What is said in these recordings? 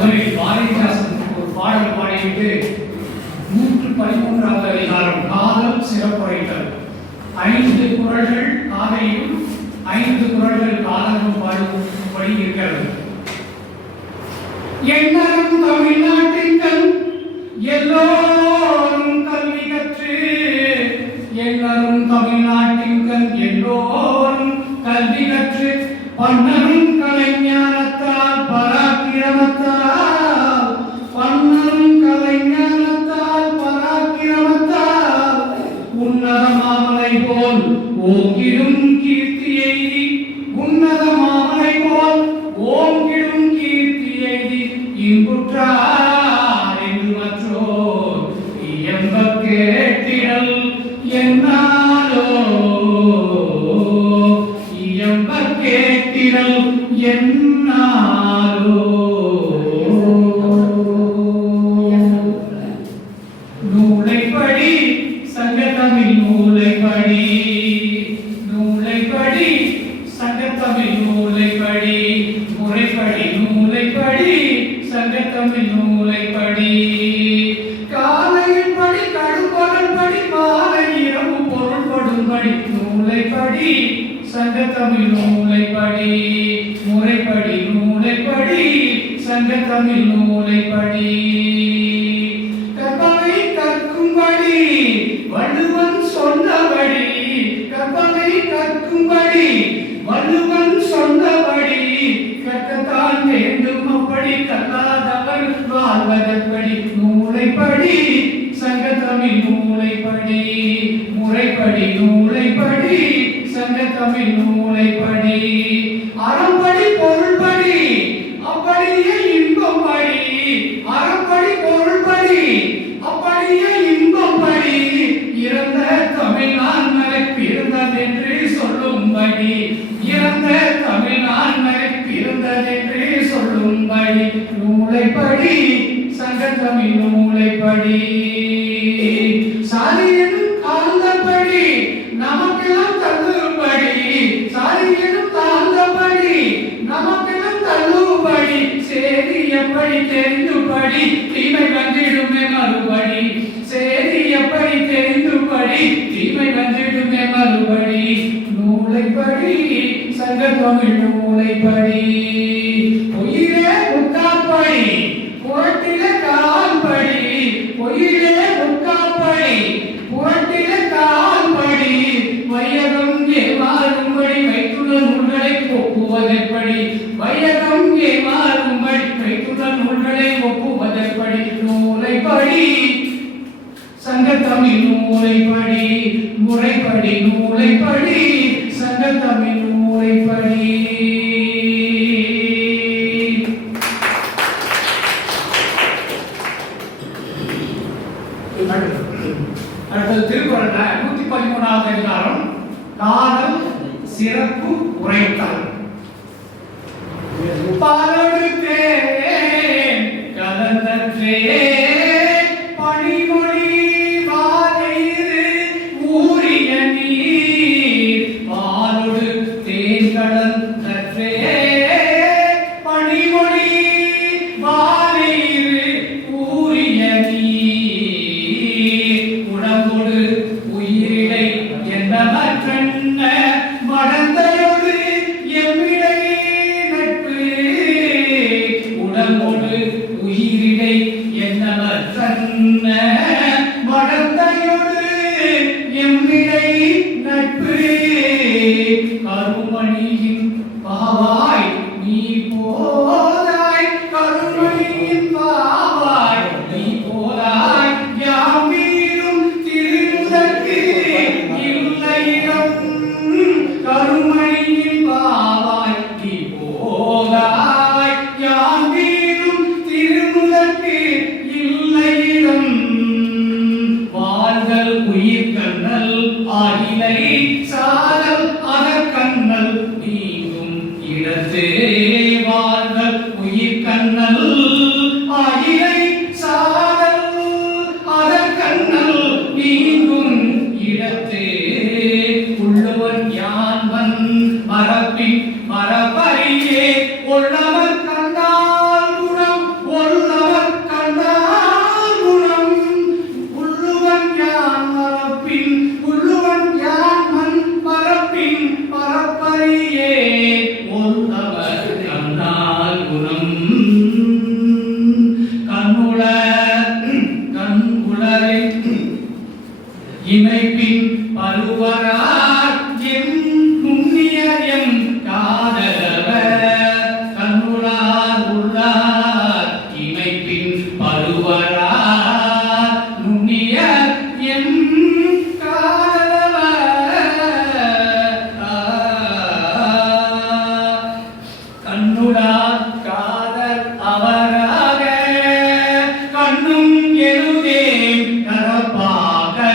முதலில் பாரதிதாசன் ஒரு பாடல் பாடிவிட்டு நூற்று பதிமூன்றாவது அதிகாரம் காதல் சிறப்புரைத்தல் ஐந்து குரல்கள் காதையும் ஐந்து குரல்கள் காதலும் பாடும் படி இருக்கிறது. எண்ணரும் தமிழ்நாட்டின் எல்லோரும் கல்வி கற்று எண்ணரும் தமிழ்நாட்டின் எல்லோரும் கல்வி கற்று பன்னரும் ஓங்கிடும் கீர்த்தி எய்தி உன்னத போல் ஓங்கிடும் கீர்த்தி எய்தி இன்புற்றார் என்று மற்றோர் இயம்ப கேட்டிடல் என்னாலோ? இயம்ப கேட்டிடல் என்னாலோ? நூலைப்படி சங்கத்தமிழ் நூலைப்படி சங்கத்தமிழ் நூலைப்படி முறைப்படி நூலைப்படி சங்கத்தமிழ் நூலைப்படி. கற்பனை கற்கும்படி வள்ளுவன் சொன்னபடி கற்பனை கற்கும்படி வள்ளுவன் சொன்னபடி கற்கத்தான் வேண்டும் அப்படி கல்லாதவர் வாழ்வதற்படி நூலைப்படி சங்கத்தமிழ் நூலைப்படி முறைப்படி நூலைப்படி சங்கத்தமிழ் நூலைப்படி அறம்படி பொருள்படி அப்படியே இன்பம் படி அறம்படி பொருள்படி அப்படியே இன்பம் படி இறந்த தமிழ்நான் மலை பிறந்ததென்று சொல்லும்படி இறந்த தமிழ்நான் மலை பிறந்ததென்று சொல்லும்படி நூலைப்படி தமிழ் நூலைப்படி சாதியனும் எப்படி தெரிந்து படி? தீமை வந்திடுமே மறுபடி. சேதி எப்படி தெரிந்துபடி தீமை வந்திடுமே மறுபடி. நூலைப்படி சங்க தமிழ் நூலைப்படி. உயிரே முக்காப்படி புரட்டிலே கால்படி. பொய்யிலே முக்காப்படி புரட்டிலே கால்படி. வையகம் ஏமாறும்படி வைத்துள்ள நூல்களை ஒப்புவதற்படி வையகம் ஏமாறும்படி வைத்துள்ள நூல்களை ஒப்புவதற்படி நூலைப்படி. சங்கத்தமிழ் நூலைப்படி முறைப்படி நூலைப்படி சங்கத்தமிழ் நூலைப்படி. அடுத்தது திருக்குறள்ல நூத்தி பதிமூணாவது அதிகாரம் காதல் சிறப்பு உரைத்தல். உடம்போடு உயிரிடை என்னமற்றென்ன மடந்தையொடு எம்மிடை நட்பு. உடம்பொடு உயிரிடை என்னமற்றென்ன இடத்து வாழ்தல் உயிர்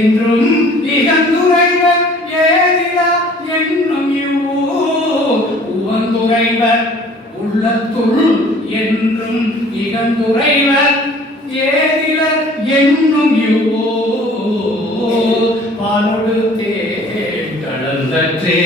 என்றும் இகந்துரைவர் ஏதிலா என்னும் இவ்வோ உவந்துரைவர் உள்ளத்துள் என்றும் இகந்துரைவர் ஏதிலர் என்னும் இவ்வோ பாலொடு தேடற்றே